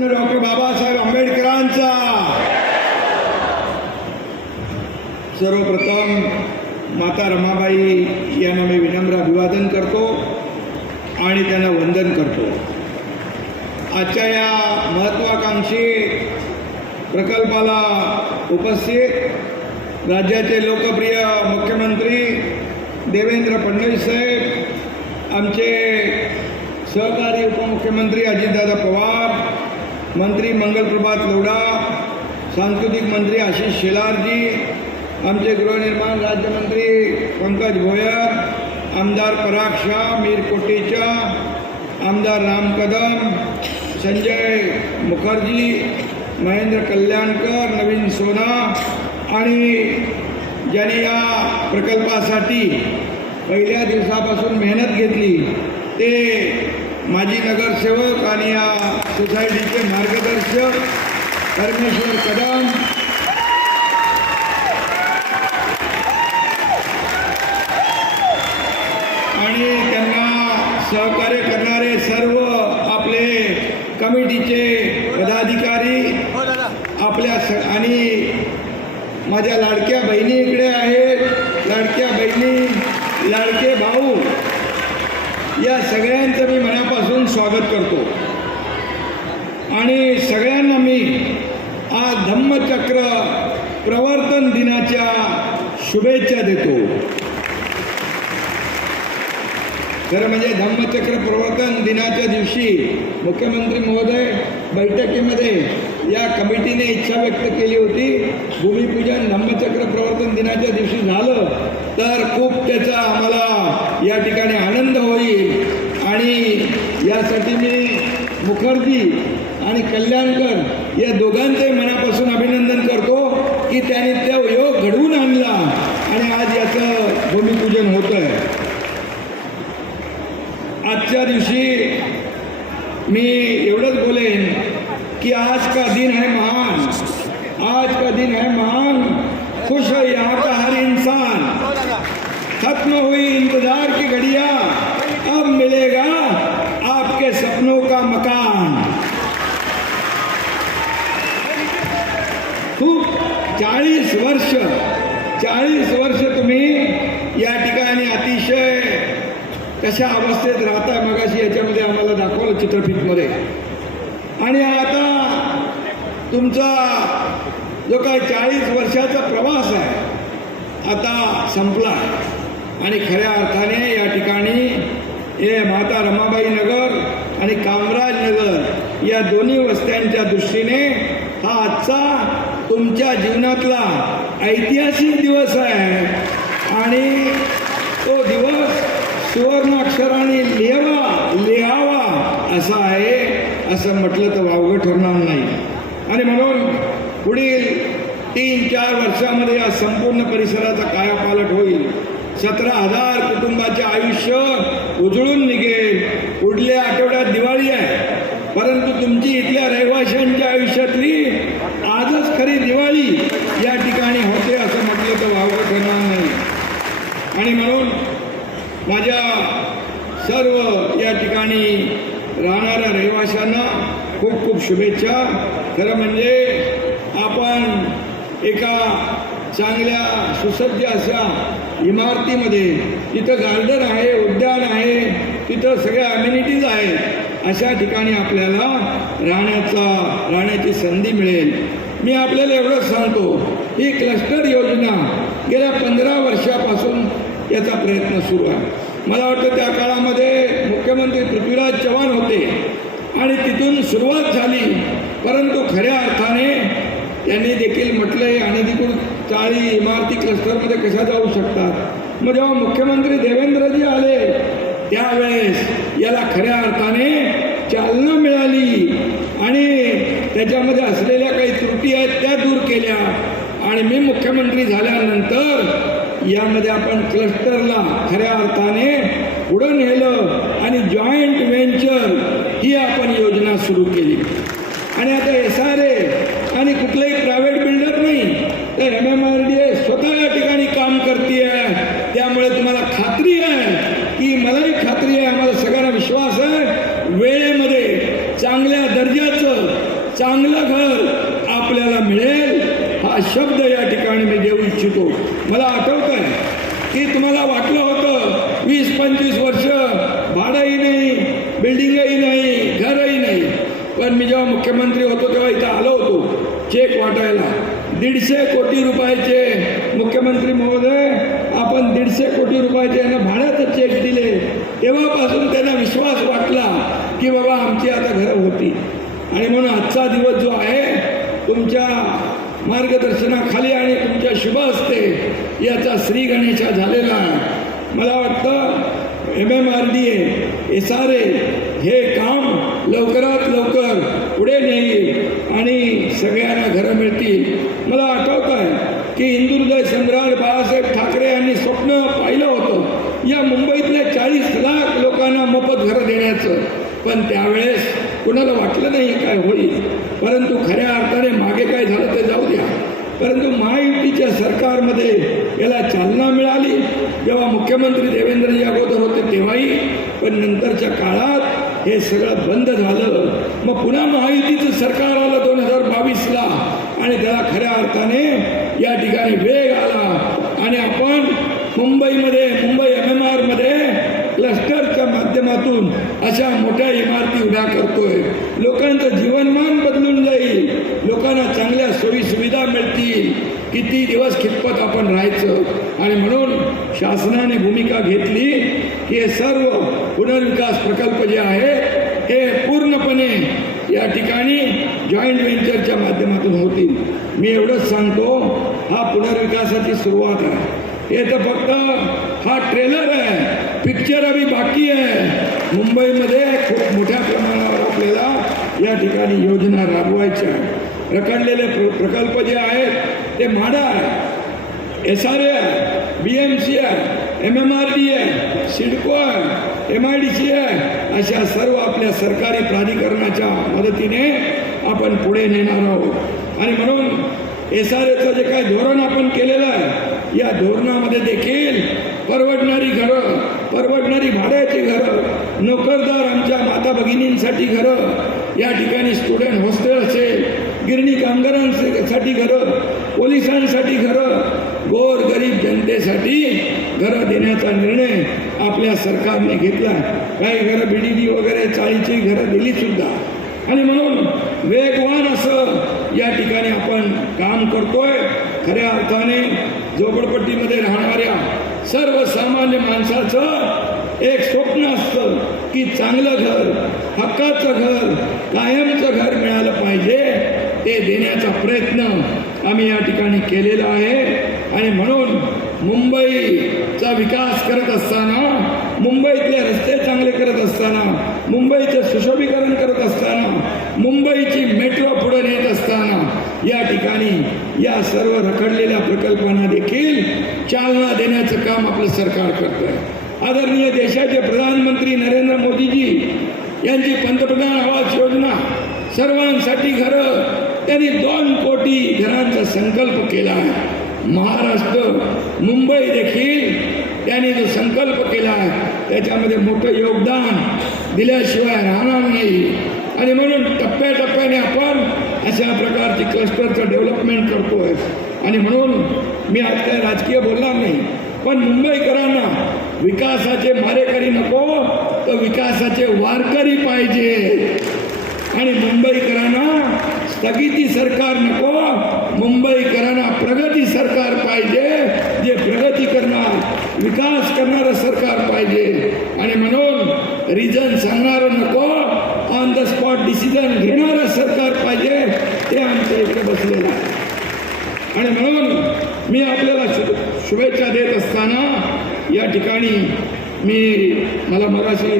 Doctor Babasaheb आंबेडकरांचा। सर्वप्रथम माता रमाबाई यांना मी विनम्र अभिवादन करतो आणि त्यांना वंदन करतो। आजच्या या महत्त्वाकांक्षी प्रकल्पाला उपस्थित राज्याचे लोकप्रिय मुख्यमंत्री देवेंद्र फडणवीस साहेब, आमचे सहकारी उपमुख्यमंत्री अजितदादा पवार, मंत्री मंगलप्रभात लोढा, सांस्कृतिक मंत्री आशिष शेलारजी, आमचे गृहनिर्माण राज्यमंत्री पंकज भोयर, आमदार पराग शाह, मीर कोटेचा, आमदार राम कदम, संजय मुखर्जी, महेंद्र कल्याणकर, नवीन सोना आणि ज्यांनी या प्रकल्पासाठी पहिल्या दिवसापासून मेहनत घेतली ते माजी नगरसेवक आणि या सोसायटीचे मार्गदर्शक परमेश्वर कदम, आणि त्यांना सहकार्य करणारे सर्व आपले कमिटीचे पदाधिकारी, आपल्या आणि माझ्या लाडक्या बहिणी इकडे आहेत, लाडक्या बहिणी, लाडके भाऊ, या सगळ्यांचं मी मनापासून स्वागत करतो आणि सगळ्यांना मी आज धम्मचक्र प्रवर्तन दिनाच्या शुभेच्छा देतो। खरं म्हणजे धम्मचक्र प्रवर्तन दिनाच्या दिवशी मुख्यमंत्री महोदय बैठकीमध्ये या कमिटीने इच्छा व्यक्त केली होती, भूमिपूजन धम्मचक्र प्रवर्तन दिनाच्या दिवशी झालं तर खूप त्याचा आम्हाला या ठिकाणी आनंद होईल आणि यासाठी मी मुखर्जी आणि कल्याणकर या दोघांचंही मनापासून अभिनंदन करतो की त्यांनी त्या योग घडवून आणला आणि आज याचं भूमिपूजन होतं आहे। आजच्या दिवशी मी एवढंच बोलेन कि आज का दिन है महान, आज का दिन है महान, खुश है यहाँ का हर इंसान, खत्म हुई इंतजार की घड़िया, अब मिलेगा आपके सपनों का मकान। खूप 40 वर्ष तुम्ही या ठिकाणी अतिशय कशा अवस्थेत राहता मगाशी याच्यामध्ये आम्हाला दाखवलं चित्रफितमध्ये, आणि आता तुमचा जो काही 40 वर्षाचा प्रवास आहे आता संपला आणि खऱ्या अर्थाने या ठिकाणी हे माता रमाबाई नगर आणि कामराज नगर या दोन्ही वस्त्यांच्या दृष्टीने हा आजचा तुमच्या जीवनातला ऐतिहासिक दिवस आहे आणि तो दिवस सुवर्णाक्षराने लिहावा असा आहे असं म्हटलं तर वावगं ठरणार नाही। आणि म्हणून पुढील 3-4 वर्षामध्ये या संपूर्ण परिसराचा कायापालट होईल। 17,000 कुटुंबाचे आयुष्य उजळून निघेल। पुढल्या आठवड्यात दिवाळी आहे, परंतु तुमची इथल्या रहिवाशांच्या आयुष्यातली आजच खरी दिवाळी या ठिकाणी होते असं म्हटलं तर वावगं ठरणार नाही। आणि म्हणून माझ्या सर्व या ठिकाणी राहणाऱ्या रहिवाशांना खूप खूप शुभेच्छा। खरं म्हणजे आपण एका चांगल्या सुसज्ज अशा इमारतीमध्ये, तिथं गार्डन आहे, उद्यान आहे, तिथं सगळ्या अम्युनिटीज आहेत, अशा ठिकाणी आपल्याला राहण्याची संधी मिळेल। मी आपल्याला एवढंच सांगतो, ही क्लस्टर योजना गेल्या 15 वर्षापासून याचा प्रयत्न सुरू आहे। मला वाटतं त्या काळामध्ये मुख्यमंत्री पृथ्वीराज चव्हाण होते आणि तिथून सुरुवात झाली, परंतु खऱ्या अर्थाने त्यांनी देखील म्हटलंय अनधिकृत चाळी इमारती क्लस्टरमध्ये कशा जाऊ शकतात। मग जेव्हा मुख्यमंत्री देवेंद्रजी आले त्यावेळेस याला खऱ्या अर्थाने चालना मिळाली आणि त्याच्यामध्ये असलेल्या काही त्रुटी आहेत त्या दूर केल्या आणि मी मुख्यमंत्री झाल्यानंतर यामध्ये आपण क्लस्टरला खऱ्या अर्थाने पुढं नेलं आणि जॉईंट व्हेंचर ही आपण योजना सुरू केली आणि आता SRA आणि कुठलाही प्रायव्हेट बिल्डर नाही तर MMRDA स्वतः या ठिकाणी काम करते आहे। त्यामुळे तुम्हाला खात्री आहे की मलाही खात्री आहे, आम्हाला सगळ्यांना विश्वास आहे, वेळेमध्ये चांगल्या दर्जाचं चांगलं घर आपल्याला मिळेल हा शब्द या ठिकाणी मी देऊ इच्छितो. मला आठवत आहे की तुम्हाला वाटलं होतं 20-25 वर्ष भाडंही नाही, बिल्डिंगही नाही, घरही नाही. पण मी जेव्हा मुख्यमंत्री होतो तेव्हा इथं आलो होतो चेक वाटायला. 150 कोटी रुपयाचे मुख्यमंत्री महोदय आपण 150 कोटी रुपयाचे यांना भाड्याचे चेक दिले. तेव्हापासून त्यांना विश्वास वाटला की बाबा आमची आता घरं होती. आणि म्हणून आजचा दिवस जो आहे तुमच्या मार्गदर्शनाखाली आणि तुमच्या शुभ हस्ते याचा श्री गणेशा झालेला आहे. मला वाटतं MMRDA SRA हे काम लवकरात लवकर पुढे नेईल आणि सगळ्यांना घरं मिळतील. मला आठवत आहे की हिंदुहृदय सम्राट बाळासाहेब ठाकरे यांनी स्वप्न पाहिलं होतं या मुंबईतल्या 40 लाख लोकांना मोफत घरं देण्याचं. पण त्यावेळेस कुणाला वाटलं नाही काय होईल. परंतु खऱ्या अर्थाने मागे काय झालं ते जाऊ द्या. परंतु महायुतीच्या सरकारमध्ये याला चालना मिळाली. जेव्हा मुख्यमंत्री देवेंद्रजी अगोदर होते तेव्हाही, पण नंतरच्या काळात हे सगळं बंद झालं. मग पुन्हा महायुतीचं सरकार आलं 2022ला आणि त्याला खऱ्या अर्थाने या ठिकाणी वेग आला आणि आपण मुंबईमध्ये मुंबई MMR मध्ये क्लस्टरच्या माध्यमातून अशा मोठ्या इमारती उभ्या करतोय. लोकांचं जीवनमान बदलून जाईल, लोकांना चांगल्या सोयी सुविधा मिळतील. किती दिवस खितपत आपण राहायचं. आणि म्हणून शासनाने भूमिका घेतली की हे सर्व पुनर्विकास प्रकल्प जे आहेत हे पूर्णपणे या ठिकाणी जॉईंट व्हेंचरच्या माध्यमातून होतील. मी एवढंच सांगतो, हा पुनर्विकासाची सुरुवात आहे. हे तर फक्त हा ट्रेलर आहे, पिक्चर अभी बाकी आहे. मुंबईमध्ये खूप मोठ्या प्रमाणावर आपल्याला या ठिकाणी योजना राबवायच्या. रखडलेले प्रकल्प जे आहेत ते म्हाडा आहे, SRA आहे, BMC आहे, MMRDA आहे, सिडको आहे, MIDC आहे. अशा सर्व आपल्या सरकारी प्राधिकरणाच्या मदतीने आपण पुढे नेणार आहोत. आणि म्हणून SRAचं जे काही धोरण आपण केलेलं आहे या धोरणामध्ये देखील परवडणारी घरं, परवडणारी भाड्याची घरं, नोकरदार आमच्या माता भगिनींसाठी घरं, या ठिकाणी स्टुडंट हॉस्टेल असेल, गिरणी कामगारांसाठी घरं, पोलिसांसाठी घरं, गोर गरीब जनतेसाठी घरं देण्याचा निर्णय आपल्या सरकारने घेतला. काही घरं BDD वगैरे 40ची घरं दिली सुद्धा. आणि म्हणून वेगवान असं या ठिकाणी आपण काम करतोय. खऱ्या अर्थाने झोपडपट्टीमध्ये राहणाऱ्या सर्वसामान्य माणसाचं एक स्वप्न असतं की चांगलं घर, हक्काचं घर, कायमचं घर मिळालं पाहिजे. ते देण्याचा प्रयत्न आम्ही या ठिकाणी केलेला आहे. आणि म्हणून मुंबईचा विकास करत असताना, मुंबईतले रस्ते चांगले करत असताना, मुंबईचं सुशोभीकरण करत असताना, मुंबईची मेट्रो पुढे नेत असताना या ठिकाणी या सर्व रखडलेल्या प्रकल्पांना देखील चालना देण्याचं काम आपलं सरकार करत आहे. आदरणीय देशाचे प्रधानमंत्री नरेंद्र मोदीजी यांची पंतप्रधान आवास योजना, सर्वांसाठी घरं, त्यांनी 2 कोटी घरांचा संकल्प केला आहे. महाराष्ट्र, मुंबई देखील त्यांनी जो संकल्प केला आहे त्याच्यामध्ये मोठं योगदान दिल्याशिवाय राहणार नाही. आणि म्हणून टप्प्याटप्प्याने आपण अशा प्रकारची क्लस्टरचं डेव्हलपमेंट करतोय. आणि म्हणून मी आज काय राजकीय बोलणार नाही, पण मुंबईकरांना विकासाचे मारेकरी नको तर विकासाचे वारकरी पाहिजे. आणि मुंबईकरांना स्थगिती सरकार नको, मुंबईकरांना प्रगती सरकार पाहिजे. जे प्रगती करणार, विकास करणारं सरकार पाहिजे. आणि म्हणून रिझन सांगणारं नको, ऑन द स्पॉट डिसिजन घेणारं सरकार पाहिजे. ते आमच्या इकडे बसलेलं आहे. आणि म्हणून मी आपल्याला शुभेच्छा देत असताना या ठिकाणी मला मगाशी